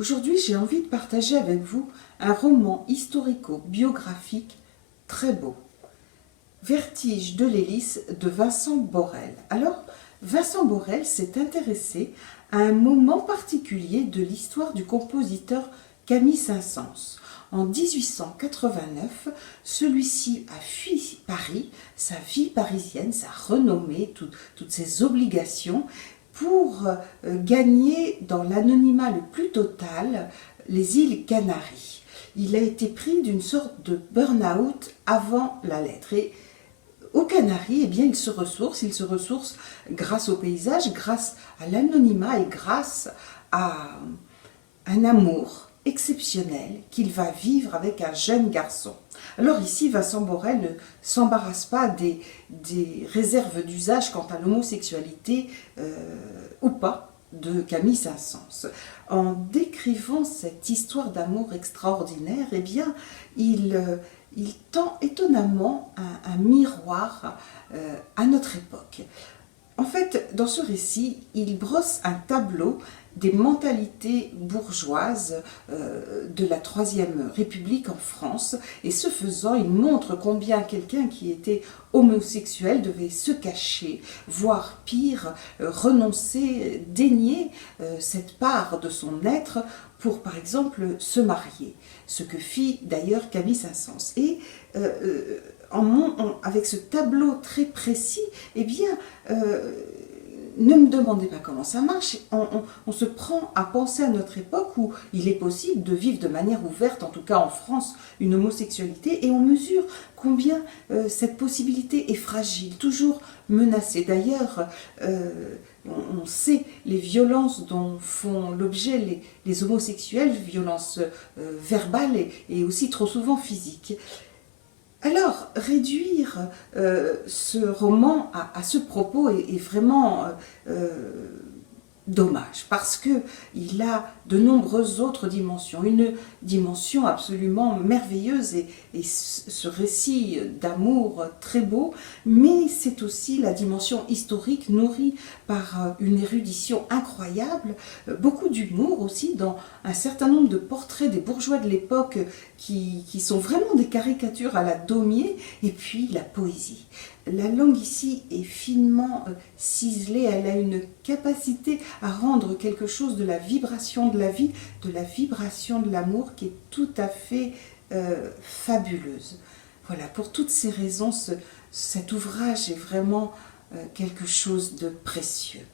Aujourd'hui, j'ai envie de partager avec vous un roman historico-biographique très beau. Vertige de l'hélice de Vincent Borel. Alors, Vincent Borel s'est intéressé à un moment particulier de l'histoire du compositeur Camille Saint-Saëns. En 1889, celui-ci a fui Paris, sa vie parisienne, sa renommée, toutes ses obligations, pour gagner dans l'anonymat le plus total les îles Canaries. Il a été pris d'une sorte de burn-out avant la lettre. Et aux Canaries, eh bien, il se ressource grâce au paysage, grâce à l'anonymat et grâce à un amour exceptionnel qu'il va vivre avec un jeune garçon. Alors ici, Vincent Borel ne s'embarrasse pas des réserves d'usage quant à l'homosexualité ou pas de Camille Saint-Saëns. En décrivant cette histoire d'amour extraordinaire, eh bien, il tend étonnamment un miroir à notre époque. En fait, dans ce récit, il brosse un tableau des mentalités bourgeoises de la Troisième République en France, et ce faisant, il montre combien quelqu'un qui était homosexuel devait se cacher, voire pire, renoncer, dénier cette part de son être pour, par exemple, se marier, ce que fit d'ailleurs Camille Saint-Saëns. Et avec ce tableau très précis, eh bien, ne me demandez pas comment ça marche, on se prend à penser à notre époque où il est possible de vivre de manière ouverte, en tout cas en France, une homosexualité, et on mesure combien cette possibilité est fragile, toujours menacée. D'ailleurs, on sait les violences dont font l'objet les homosexuels, violences verbales et aussi trop souvent physiques. Alors, réduire ce roman à ce propos est vraiment dommage, parce qu'il a de nombreuses autres dimensions, une dimension absolument merveilleuse et ce récit d'amour très beau, mais c'est aussi la dimension historique nourrie par une érudition incroyable, beaucoup d'humour aussi dans un certain nombre de portraits des bourgeois de l'époque qui sont vraiment des caricatures à la Daumier, et puis la poésie. La langue ici est finement ciselée, elle a une capacité à rendre quelque chose de la vibration de la vie, de la vibration de l'amour qui est tout à fait fabuleuse. Voilà, pour toutes ces raisons, cet ouvrage est vraiment quelque chose de précieux.